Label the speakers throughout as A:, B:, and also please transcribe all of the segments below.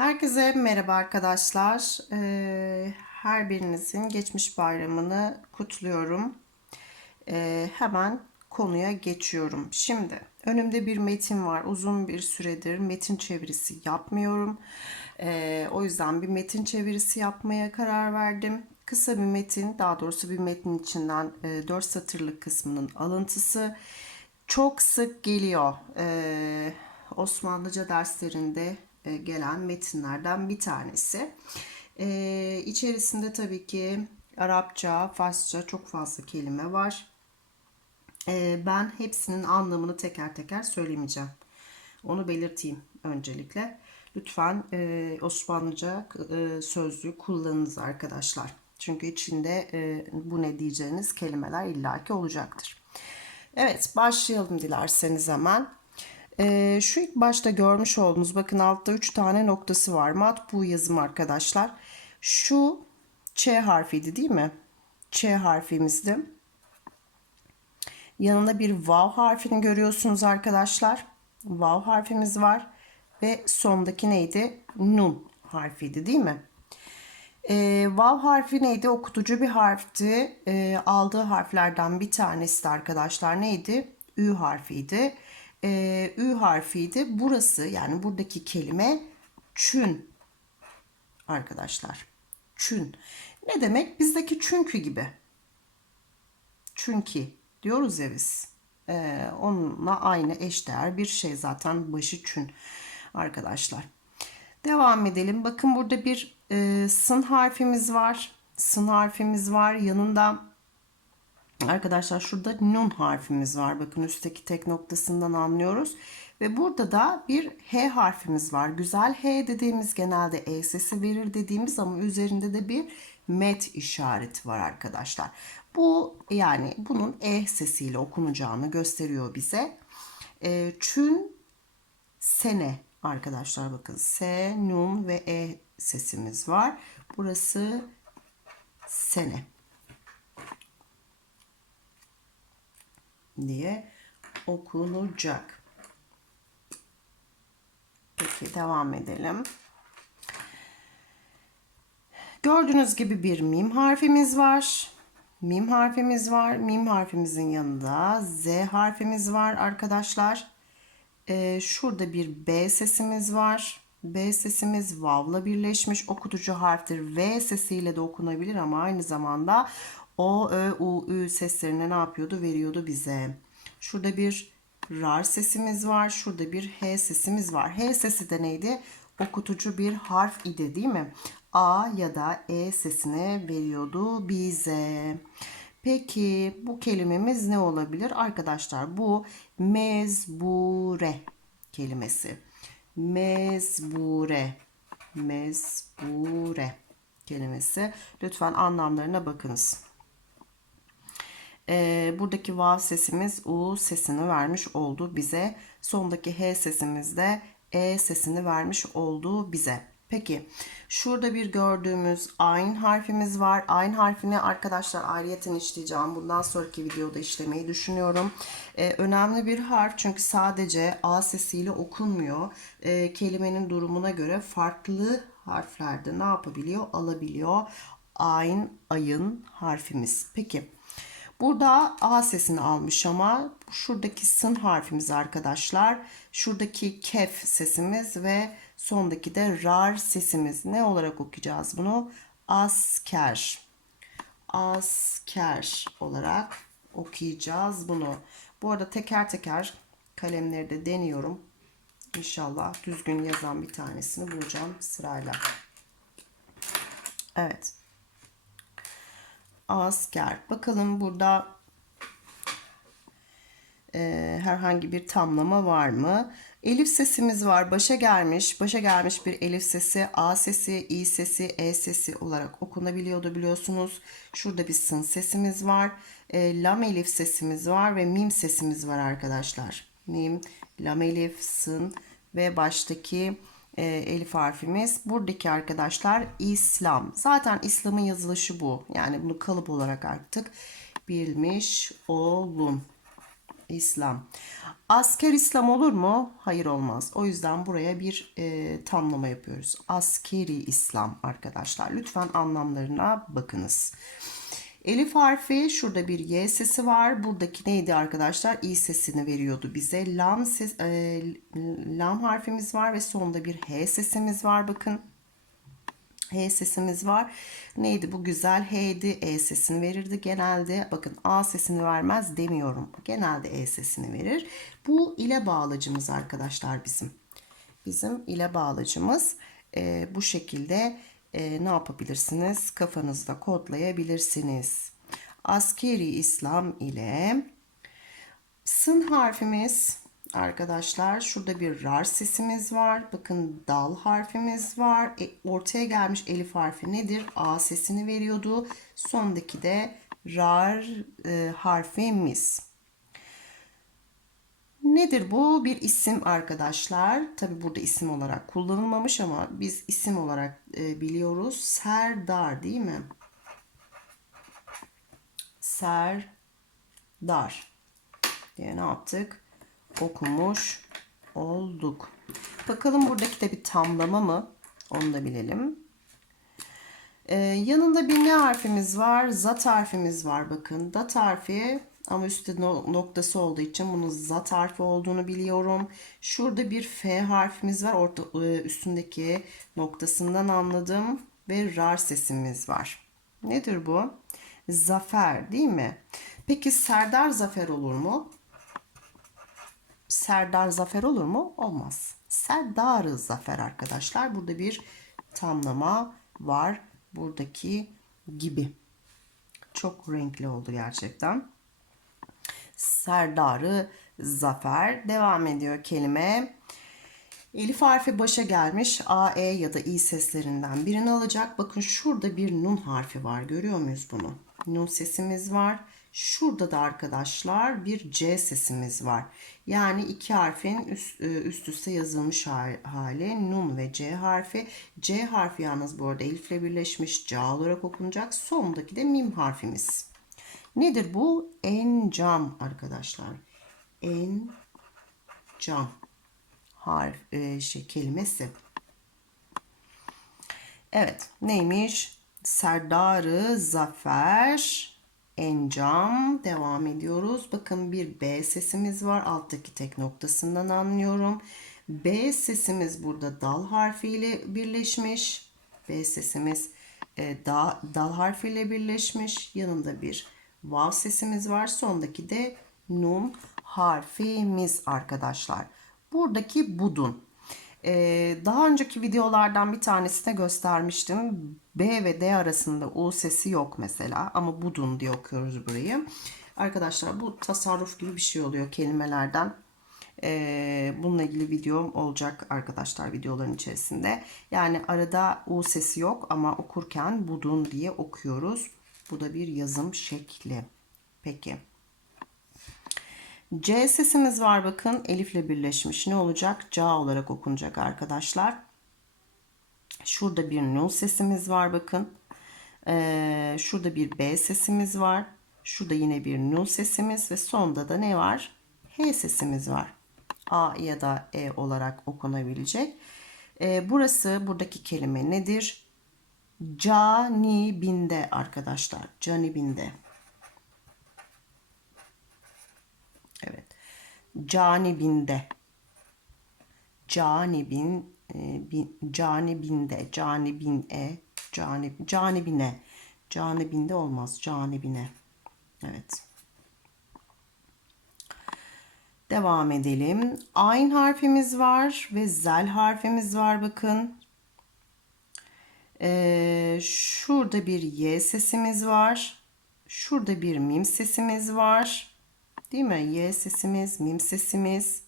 A: Herkese merhaba arkadaşlar. Ee, her birinizin geçmiş bayramını kutluyorum. Ee, hemen konuya geçiyorum. Şimdi önümde bir metin var. Uzun bir süredir metin çevirisi yapmıyorum. Ee, o yüzden bir metin çevirisi yapmaya karar verdim. Kısa bir metin, daha doğrusu bir metnin içinden e, 4 satırlık kısmının alıntısı. Çok sık geliyor. Osmanlıca derslerinde e, gelen metinlerden bir tanesi. Ee, içerisinde tabii ki Arapça, Farsça çok fazla kelime var. Ee, ben hepsinin anlamını teker teker söylemeyeceğim. Onu belirteyim öncelikle. Lütfen e, Osmanlıca e, sözlüğü kullanınız arkadaşlar. Çünkü içinde e, bu ne diyeceğiniz kelimeler illaki olacaktır. Evet başlayalım dilerseniz hemen. Ee, şu ilk başta görmüş olduğunuz bakın altta 3 tane noktası var. Matbu yazım arkadaşlar. Şu Ç harfiydi değil mi? Ç harfimizdi. Yanında bir vav harfini görüyorsunuz arkadaşlar. Vav harfimiz var. Ve sondaki neydi? Nun harfiydi değil mi? E, vav harfi neydi? Okutucu bir harfti. E, aldığı harflerden bir tanesi de arkadaşlar neydi? Ü harfiydi. E, Ü harfiydi. Burası yani buradaki kelime çün arkadaşlar. Çün. Ne demek? Bizdeki çünkü gibi. Çünkü diyoruz ya biz. E, onunla aynı eşdeğer bir şey zaten başı çün arkadaşlar. Devam edelim. Bakın burada bir e, sın harfimiz var. Sın harfimiz var. Yanında arkadaşlar şurada nun harfimiz var. Bakın üstteki tek noktasından anlıyoruz. Ve burada da bir H harfimiz var. Güzel H dediğimiz genelde E sesi verir dediğimiz ama üzerinde de bir met işareti var arkadaşlar. Bu yani bunun E sesiyle okunacağını gösteriyor bize. E, çün sene arkadaşlar bakın S, nun ve E sesimiz var. Burası sene diye okunacak. Peki devam edelim. Gördüğünüz gibi bir mim harfimiz var. Mim harfimiz var. Mim harfimizin yanında Z harfimiz var arkadaşlar. Ee, şurada bir B sesimiz var. B sesimiz vav'la birleşmiş okutucu harftir. V sesiyle de okunabilir ama aynı zamanda O, Ö, U, Ü seslerini ne yapıyordu? Veriyordu bize. Şurada bir rar sesimiz var. Şurada bir H sesimiz var. H sesi de neydi? Okutucu bir harf idi değil mi? A ya da E sesini veriyordu bize. Peki bu kelimemiz ne olabilir? Arkadaşlar bu mezbure kelimesi. Mezbure. Mezbure kelimesi. Lütfen anlamlarına bakınız. Ee, buradaki vav sesimiz U sesini vermiş oldu bize. Sondaki H sesimiz de E sesini vermiş oldu bize. Peki şurada bir gördüğümüz ayn harfimiz var. Ayn harfini arkadaşlar ayrıyeten işleyeceğim. Bundan sonraki videoda işlemeyi düşünüyorum. Ee, önemli bir harf çünkü sadece A sesiyle okunmuyor. Ee, kelimenin durumuna göre farklı harflerde ne yapabiliyor? Alabiliyor. Ayn, ayın harfimiz. Peki. Burada A sesini almış ama şuradaki sın harfimiz arkadaşlar. Şuradaki kef sesimiz ve sondaki de rar sesimiz. Ne olarak okuyacağız bunu? Asker. Asker olarak okuyacağız bunu. Bu arada teker teker kalemleri de deniyorum. İnşallah düzgün yazan bir tanesini bulacağım sırayla. Evet asker. Bakalım burada e, herhangi bir tamlama var mı? Elif sesimiz var. Başa gelmiş. Başa gelmiş bir elif sesi, A sesi, İ sesi, E sesi olarak okunabiliyordu biliyorsunuz. Şurada bir sın sesimiz var. E, lam elif sesimiz var ve mim sesimiz var arkadaşlar. Mim, lam elif, sın ve baştaki e, elif harfimiz. Buradaki arkadaşlar İslam. Zaten İslam'ın yazılışı bu. Yani bunu kalıp olarak artık bilmiş olun. İslam. Asker İslam olur mu? Hayır olmaz. O yüzden buraya bir e, tamlama yapıyoruz. Askeri İslam arkadaşlar. Lütfen anlamlarına bakınız. Elif harfi şurada bir Y sesi var. Buradaki neydi arkadaşlar? İ sesini veriyordu bize. Lam, ses, e, lam harfimiz var ve sonunda bir H sesimiz var. Bakın. H sesimiz var. Neydi bu güzel H'di. E sesini verirdi genelde. Bakın A sesini vermez demiyorum. Genelde E sesini verir. Bu ile bağlacımız arkadaşlar bizim. Bizim ile bağlacımız e, bu şekilde e, ne yapabilirsiniz? Kafanızda kodlayabilirsiniz. Askeri İslam ile sın harfimiz arkadaşlar şurada bir rar sesimiz var. Bakın dal harfimiz var. E, ortaya gelmiş elif harfi nedir? A sesini veriyordu. Sondaki de rar e, harfimiz. Nedir bu? Bir isim arkadaşlar. Tabi burada isim olarak kullanılmamış ama biz isim olarak e, biliyoruz. Serdar değil mi? Serdar diye ne yaptık? Okumuş olduk. Bakalım buradaki de bir tamlama mı? Onu da bilelim. Ee, yanında bir ne harfimiz var? Zat harfimiz var bakın. Dat harfi ama üstte noktası olduğu için bunun zat harfi olduğunu biliyorum. Şurada bir F harfimiz var. Orta, e, üstündeki noktasından anladım. Ve rar sesimiz var. Nedir bu? Zafer değil mi? Peki Serdar Zafer olur mu? Serdar Zafer olur mu? Olmaz. Serdar Zafer arkadaşlar. Burada bir tamlama var. Buradaki gibi. Çok renkli oldu gerçekten. Serdarı Zafer. Devam ediyor kelime. Elif harfi başa gelmiş. A, E ya da İ seslerinden birini alacak. Bakın şurada bir nun harfi var. Görüyor muyuz bunu? Nun sesimiz var. Şurada da arkadaşlar bir C sesimiz var. Yani iki harfin üst, üst üste yazılmış hali nun ve C harfi. C harfi yalnız bu arada elifle birleşmiş C olarak okunacak. Sondaki de mim harfimiz. Nedir bu? Encam arkadaşlar. Encam harf e, şey kelimesi. Evet neymiş? Serdarı Zafer Encam devam ediyoruz. Bakın bir B sesimiz var. Alttaki tek noktasından anlıyorum. B sesimiz burada dal harfiyle birleşmiş. B sesimiz e, da, dal harfiyle birleşmiş. Yanında bir vav sesimiz var. Sondaki de nun harfimiz arkadaşlar. Buradaki budun. Ee, daha önceki videolardan bir tanesinde göstermiştim. B ve D arasında U sesi yok mesela ama budun diye okuyoruz burayı. Arkadaşlar bu tasarruf gibi bir şey oluyor kelimelerden. Ee, bununla ilgili videom olacak arkadaşlar videoların içerisinde. Yani arada U sesi yok ama okurken budun diye okuyoruz. Bu da bir yazım şekli. Peki. C sesimiz var bakın. Elifle birleşmiş. Ne olacak? Ca olarak okunacak arkadaşlar. Şurada bir nun sesimiz var bakın. Ee, şurada bir B sesimiz var. Şurada yine bir nun sesimiz ve sonda da ne var? H sesimiz var. A ya da E olarak okunabilecek. Ee, burası buradaki kelime nedir? Canibinde arkadaşlar. Canibinde. Evet. Canibinde. Canibin e, bin, canibinde, canibin e, canib, canibine. Canibinde olmaz, canibine. Evet. Devam edelim. Ayn harfimiz var ve zel harfimiz var bakın. Ee, şurada bir y sesimiz var. Şurada bir mim sesimiz var. Değil mi? Y sesimiz, mim sesimiz.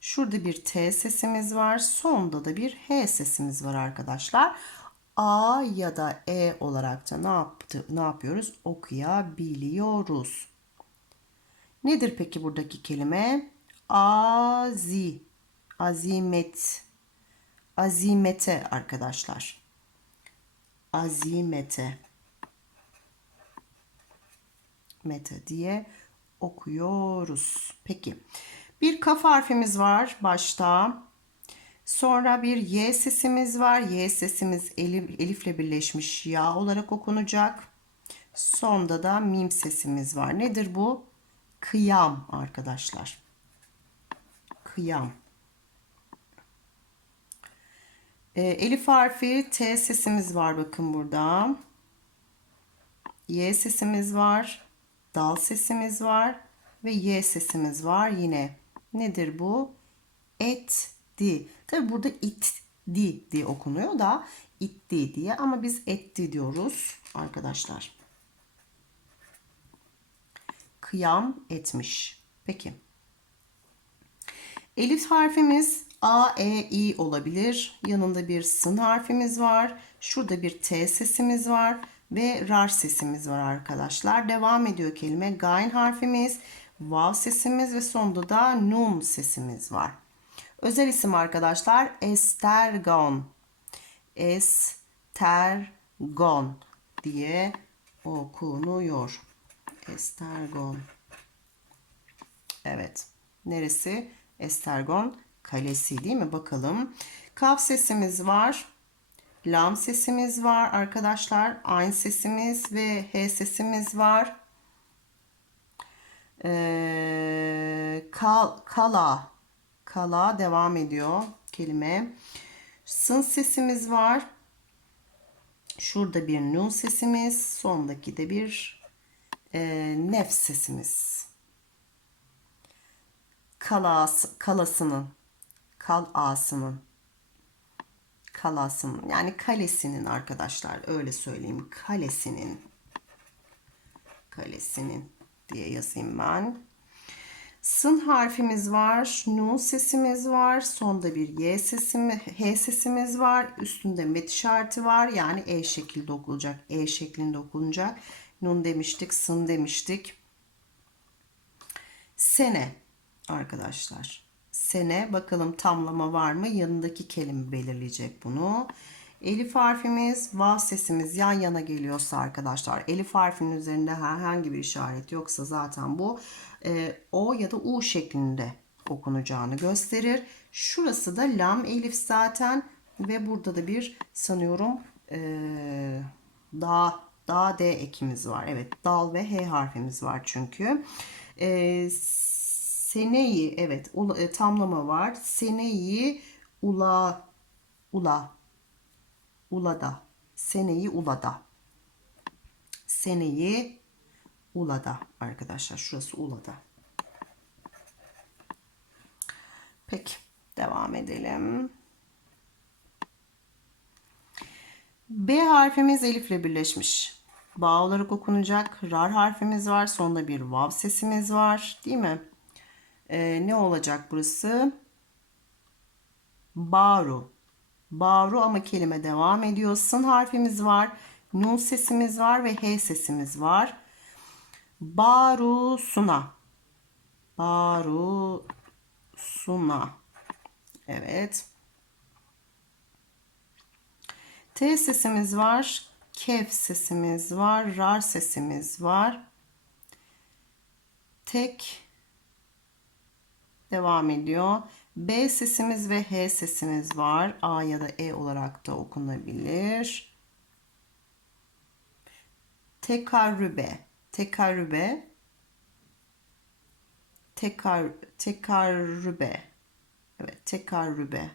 A: Şurada bir T sesimiz var. Sonda da bir H sesimiz var arkadaşlar. A ya da E olarak da ne yaptı? Ne yapıyoruz? Okuyabiliyoruz. Nedir peki buradaki kelime? Azi. Azimet. Azimete arkadaşlar. Azimete. Mete diye okuyoruz. Peki. Bir kaf harfimiz var başta. Sonra bir Y sesimiz var. Y sesimiz elif, elifle birleşmiş ya olarak okunacak. Sonda da mim sesimiz var. Nedir bu? Kıyam arkadaşlar. Kıyam. Ee, elif harfi T sesimiz var bakın burada. Y sesimiz var. Dal sesimiz var. Ve Y sesimiz var yine. Nedir bu? Et di. Tabi burada it di diye okunuyor da itti diye ama biz etti diyoruz arkadaşlar. Kıyam etmiş. Peki. Elif harfimiz A, E, I olabilir. Yanında bir sın harfimiz var. Şurada bir T sesimiz var. Ve rar sesimiz var arkadaşlar. Devam ediyor kelime. Gayn harfimiz, vav sesimiz ve sonunda da nun sesimiz var. Özel isim arkadaşlar estergon. Estergon diye okunuyor. Estergon. Evet. Neresi? Estergon kalesi değil mi? Bakalım. Kaf sesimiz var. Lam sesimiz var arkadaşlar. Ayn sesimiz ve H sesimiz var. Ee, kal, kala. Kala devam ediyor kelime. Sın sesimiz var. Şurada bir nun sesimiz. Sondaki de bir e, nef sesimiz. Kalas, kalasının, kalasının, kalasının yani kalesinin arkadaşlar öyle söyleyeyim. Kalesinin, kalesinin diye yazayım ben. Sın harfimiz var, nun sesimiz var, sonda bir y sesimi, h sesimiz var, üstünde met işareti var. Yani e şekilde okunacak, e şeklinde okunacak. Nun demiştik, sın demiştik. Sene arkadaşlar. Sene bakalım tamlama var mı? Yanındaki kelime belirleyecek bunu. Elif harfimiz, vav sesimiz yan yana geliyorsa arkadaşlar, elif harfinin üzerinde herhangi bir işaret yoksa zaten bu e, o ya da u şeklinde okunacağını gösterir. Şurası da lam elif zaten ve burada da bir sanıyorum e, da da d ekimiz var. Evet dal ve h harfimiz var çünkü. E, seneyi evet e, tamlama var. Seneyi ula ula ulada. Seneyi ulada. Seneyi ulada arkadaşlar. Şurası ulada. Peki devam edelim. B harfimiz elifle birleşmiş. Bağ olarak okunacak. Rar harfimiz var. Sonunda bir vav sesimiz var. Değil mi? Ee, ne olacak burası? Baru. Baru ama kelime devam ediyor. Sın harfimiz var. Nun sesimiz var ve H sesimiz var. Baru suna. Baru suna. Evet. T sesimiz var. Kef sesimiz var. Rar sesimiz var. Tek devam ediyor. B sesimiz ve H sesimiz var. A ya da E olarak da okunabilir. Tekarrübe. Tekarrübe. Tekar, tekarrübe. Evet, tekarrübe.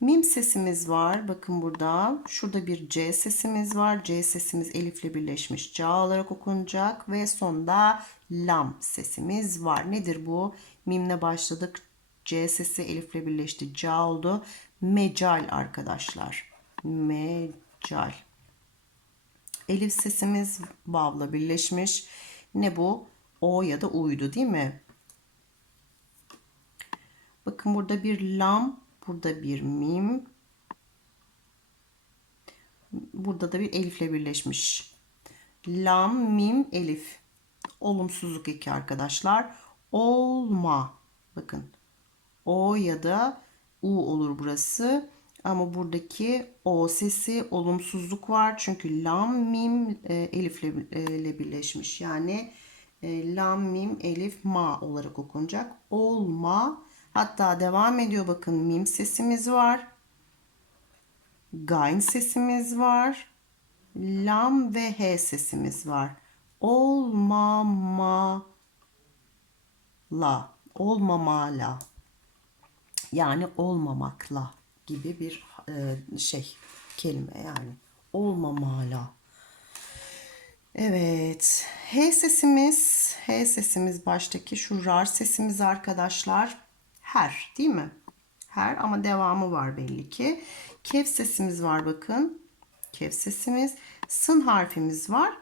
A: Mim sesimiz var. Bakın burada. Şurada bir C sesimiz var. C sesimiz elifle birleşmiş. C olarak okunacak. Ve sonda lam sesimiz var. Nedir bu? Mimle başladık. C sesi elifle birleşti. C oldu. Mecal arkadaşlar. Mecal. Elif sesimiz vav'la birleşmiş. Ne bu? O ya da U'ydu değil mi? Bakın burada bir lam, burada bir mim. Burada da bir elifle birleşmiş. Lam, mim, elif. Olumsuzluk eki arkadaşlar. Olma. Bakın. O ya da U olur burası. Ama buradaki O sesi olumsuzluk var. Çünkü lam, mim e, elifle e, birleşmiş. Yani e, lam, mim, elif, ma olarak okunacak. Olma. Hatta devam ediyor bakın mim sesimiz var. Gayn sesimiz var. Lam ve H sesimiz var. Olmama la. Olmamala. Yani olmamakla gibi bir e, şey kelime yani. Olmamala. Evet. H sesimiz, H sesimiz baştaki şu rar sesimiz arkadaşlar. Her değil mi? Her ama devamı var belli ki. Kef sesimiz var bakın. Kef sesimiz. Sın harfimiz var.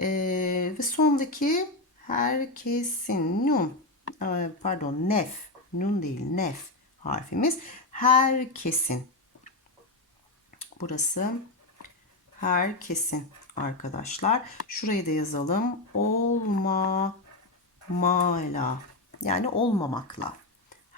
A: Ee, ve sondaki herkesin nun. Ee, pardon nef. Nun değil nef harfimiz. Herkesin. Burası herkesin arkadaşlar. Şurayı da yazalım. Olmamala. Yani olmamakla.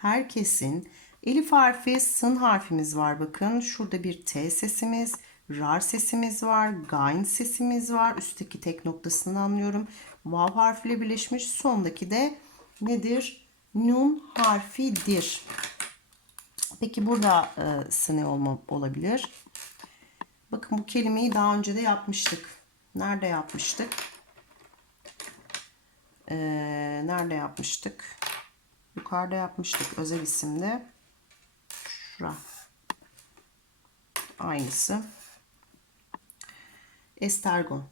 A: Herkesin elif harfi sın harfimiz var. Bakın şurada bir T sesimiz, rar sesimiz var, gayn sesimiz var. Üstteki tek noktasını anlıyorum. Vav harfiyle birleşmiş. Sondaki de nedir? Nun harfidir. Peki burada e, sını olma, olabilir. Bakın bu kelimeyi daha önce de yapmıştık. Nerede yapmıştık? Ee, nerede yapmıştık? Yukarıda yapmıştık özel isimde. Şura. Aynısı. Estergon.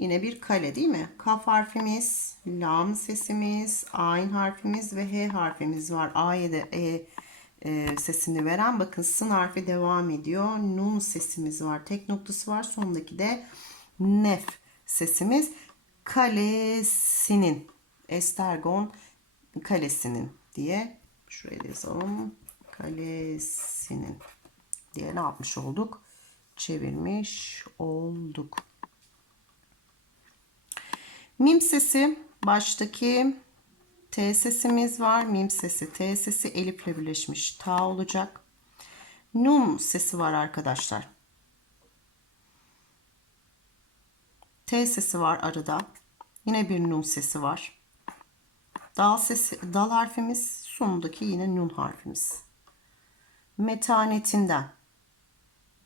A: Yine bir kale değil mi? Kaf harfimiz, lam sesimiz, ayn harfimiz ve h harfimiz var. A'ya da e, e, sesini veren bakın sın harfi devam ediyor. Nun sesimiz var. Tek noktası var. Sondaki de nef sesimiz. Kalesinin. Estergon kalesinin diye şuraya yazalım. Kalesinin diye ne yapmış olduk? Çevirmiş olduk. Mim sesi baştaki T sesimiz var. Mim sesi, T sesi elifle birleşmiş. Ta olacak. Nun sesi var arkadaşlar. T sesi var arada. Yine bir nun sesi var. Dal sesi, dal harfimiz sonundaki yine nun harfimiz. Metanetinden.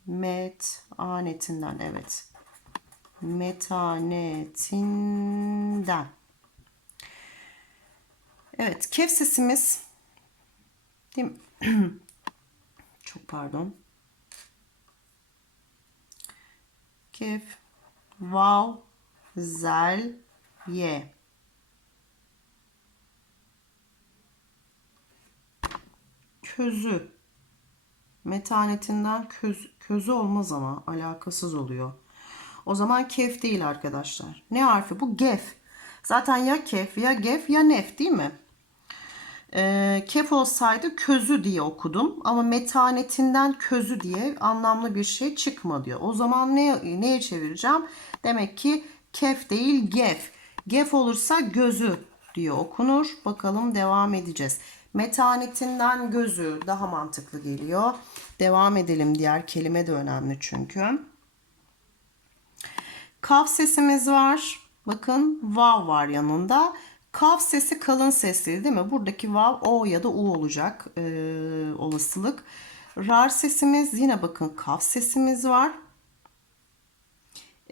A: Metanetinden evet. Metanetinden. Evet, kef sesimiz değil mi? Çok pardon. Kef, vav, zel, ye. Közü. Metanetinden köz, közü olmaz ama alakasız oluyor. O zaman kef değil arkadaşlar. Ne harfi bu? Gef. Zaten ya kef ya gef ya nef değil mi? E, kef olsaydı közü diye okudum ama metanetinden közü diye anlamlı bir şey çıkma diyor. O zaman ne, neye çevireceğim? Demek ki kef değil gef. Gef olursa gözü diye okunur. Bakalım devam edeceğiz. Metanetinden gözü daha mantıklı geliyor. Devam edelim. Diğer kelime de önemli çünkü. Kaf sesimiz var. Bakın vav var yanında. Kaf sesi kalın sesli değil mi? Buradaki vav o ya da u olacak e, olasılık. Rar sesimiz yine bakın kaf sesimiz var.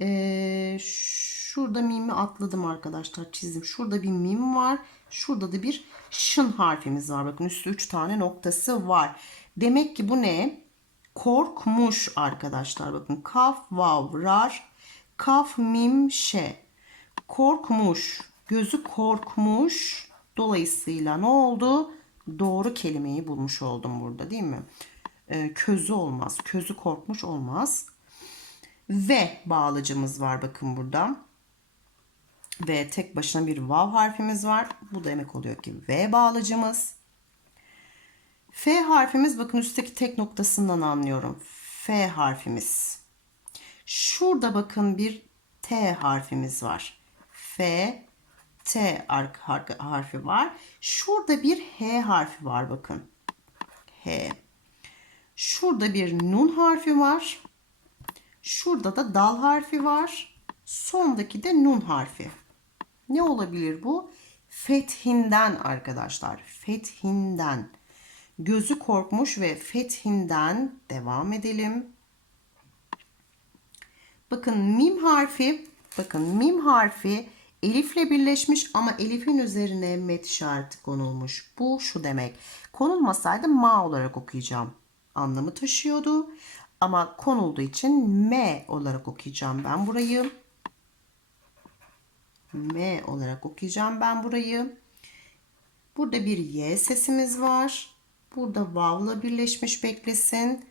A: E, şurada mimi atladım arkadaşlar çizdim. Şurada bir mim var. Şurada da bir şın harfimiz var. Bakın üstü 3 tane noktası var. Demek ki bu ne? Korkmuş arkadaşlar. Bakın kaf, vav, rar, kaf, mim, şe. Korkmuş Gözü korkmuş. Dolayısıyla ne oldu? Doğru kelimeyi bulmuş oldum burada değil mi? Ee, közü olmaz. Közü korkmuş olmaz. Ve bağlacımız var bakın burada. Ve tek başına bir vav harfimiz var. Bu demek oluyor ki V bağlacımız. F harfimiz bakın üstteki tek noktasından anlıyorum. F harfimiz. Şurada bakın bir T harfimiz var. F T harfi var. Şurada bir H harfi var bakın. H. Şurada bir nun harfi var. Şurada da dal harfi var. Sondaki de nun harfi. Ne olabilir bu? Fethinden arkadaşlar. Fethinden. Gözü korkmuş ve fethinden devam edelim. Bakın mim harfi, bakın mim harfi elifle birleşmiş ama elifin üzerine met işareti konulmuş. Bu şu demek. Konulmasaydı ma olarak okuyacağım. Anlamı taşıyordu. Ama konulduğu için m olarak okuyacağım ben burayı. M olarak okuyacağım ben burayı. Burada bir Y sesimiz var. Burada vav'la birleşmiş beklesin.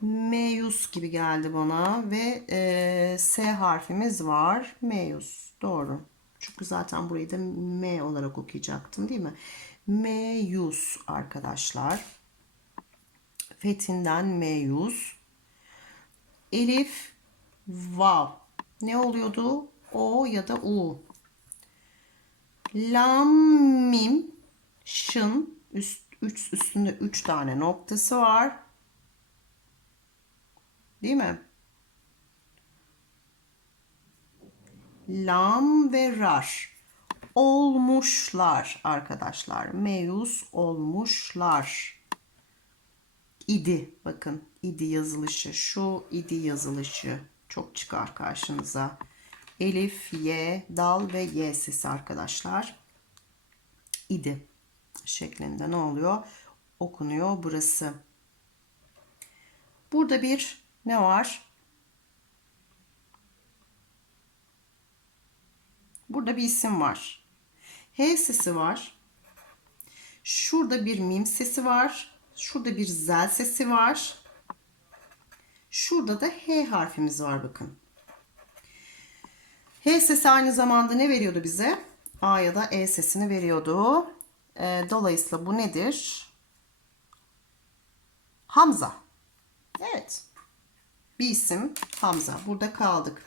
A: Meyus gibi geldi bana ve e, S harfimiz var. Meyus. Doğru. Çünkü zaten burayı da M olarak okuyacaktım değil mi? Meyus arkadaşlar. Fethinden Meyus. Elif, Vav. Ne oluyordu? O ya da U. Lam, mim, şın. Üst, üç, üstünde üç tane noktası var. Değil mi? Lam ve rar. Olmuşlar arkadaşlar. Meyus olmuşlar. İdi. Bakın idi yazılışı. Şu idi yazılışı. Çok çıkar karşınıza. Elif, Y, dal ve Y sesi arkadaşlar. İdi şeklinde ne oluyor? Okunuyor burası. Burada bir ne var? Burada bir isim var. H sesi var. Şurada bir mim sesi var. Şurada bir zel sesi var. Şurada da H harfimiz var bakın. H sesi aynı zamanda ne veriyordu bize? A ya da E sesini veriyordu. Ee, dolayısıyla bu nedir? Hamza. Evet. Bir isim Hamza. Burada kaldık.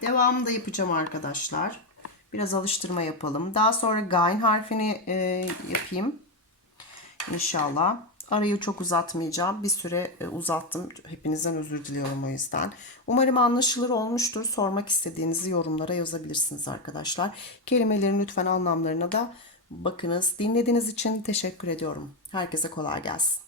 A: Devamını da yapacağım arkadaşlar. Biraz alıştırma yapalım. Daha sonra gain harfini e, yapayım. İnşallah. Arayı çok uzatmayacağım. Bir süre e, uzattım. Hepinizden özür diliyorum o yüzden. Umarım anlaşılır olmuştur. Sormak istediğinizi yorumlara yazabilirsiniz arkadaşlar. Kelimelerin lütfen anlamlarına da bakınız. Dinlediğiniz için teşekkür ediyorum. Herkese kolay gelsin.